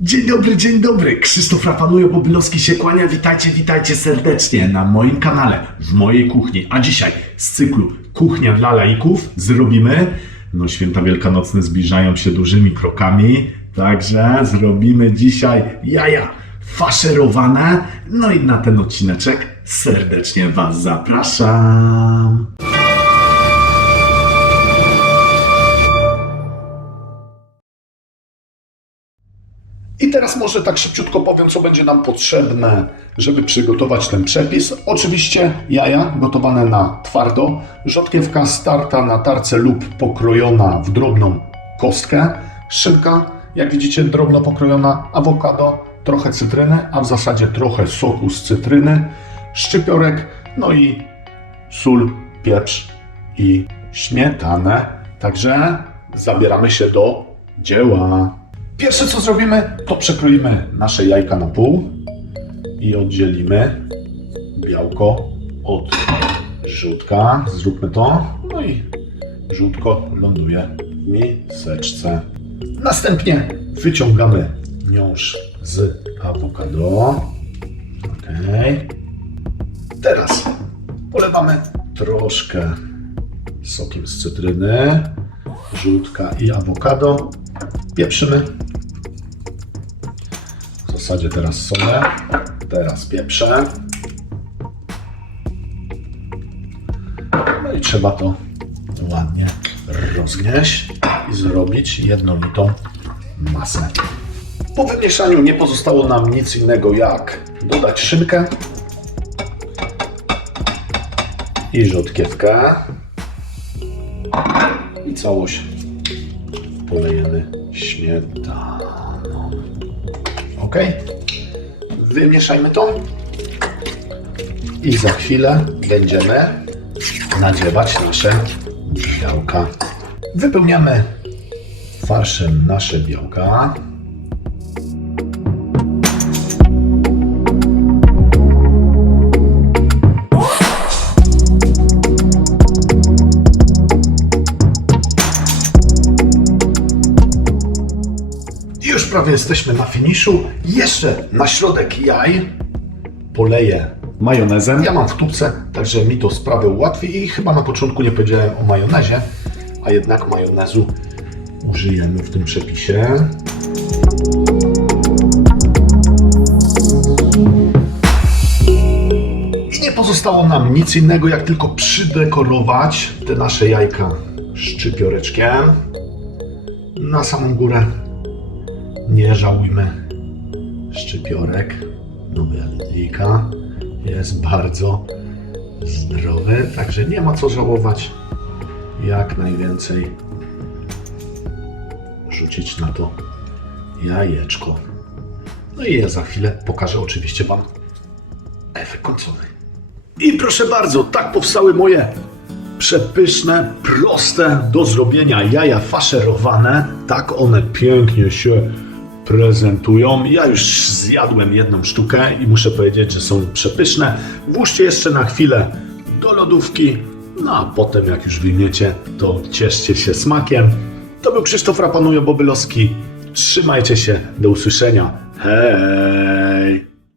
Dzień dobry, dzień dobry. Krzysztof Rapanujo Bobylowski się kłania. Witajcie, witajcie serdecznie na moim kanale, w mojej kuchni. A dzisiaj z cyklu Kuchnia dla laików zrobimy, no święta wielkanocne zbliżają się dużymi krokami, także zrobimy dzisiaj jaja faszerowane. No i na ten odcineczek serdecznie Was zapraszam. I teraz może tak szybciutko powiem, co będzie nam potrzebne, żeby przygotować ten przepis. Oczywiście jaja gotowane na twardo, rzodkiewka starta na tarce lub pokrojona w drobną kostkę, szynka, jak widzicie drobno pokrojona, awokado, trochę cytryny, a w zasadzie trochę soku z cytryny, szczypiorek, no i sól, pieprz i śmietanę. Także zabieramy się do dzieła. Pierwsze co zrobimy, to przekroimy nasze jajka na pół i oddzielimy białko od żółtka. Zróbmy to. No i żółtko ląduje w miseczce. Następnie wyciągamy miąższ z awokado. Ok. Teraz polewamy troszkę sokiem z cytryny, żółtka i awokado. Pieprzymy. W zasadzie teraz solę, teraz pieprzę. No i trzeba to ładnie rozgnieść i zrobić jednolitą masę. Po wymieszaniu nie pozostało nam nic innego jak dodać szynkę i rzodkiewkę i całość polejemy śmietaną. Ok? Wymieszajmy to i za chwilę będziemy nadziewać nasze białka. Wypełniamy farszem nasze białka. Prawie jesteśmy na finiszu. Jeszcze na środek jaj poleję majonezem. Ja mam w tubce, także mi to sprawę ułatwi i chyba na początku nie powiedziałem o majonezie, a jednak majonezu użyjemy w tym przepisie. I nie pozostało nam nic innego, jak tylko przydekorować te nasze jajka szczypioreczkiem. Na samą górę nie żałujmy szczypiorek. Nowa linijka jest bardzo zdrowy, także nie ma co żałować. Jak najwięcej rzucić na to jajeczko. No i ja za chwilę pokażę oczywiście Wam efekt końcowy. I proszę bardzo, tak powstały moje przepyszne, proste do zrobienia jaja faszerowane. Tak one pięknie się prezentują. Ja już zjadłem jedną sztukę i muszę powiedzieć, że są przepyszne. Włóżcie jeszcze na chwilę do lodówki, no a potem jak już wyjmiecie, to cieszcie się smakiem. To był Krzysztof Rapanujo Bobylowski. Trzymajcie się, do usłyszenia. Hej!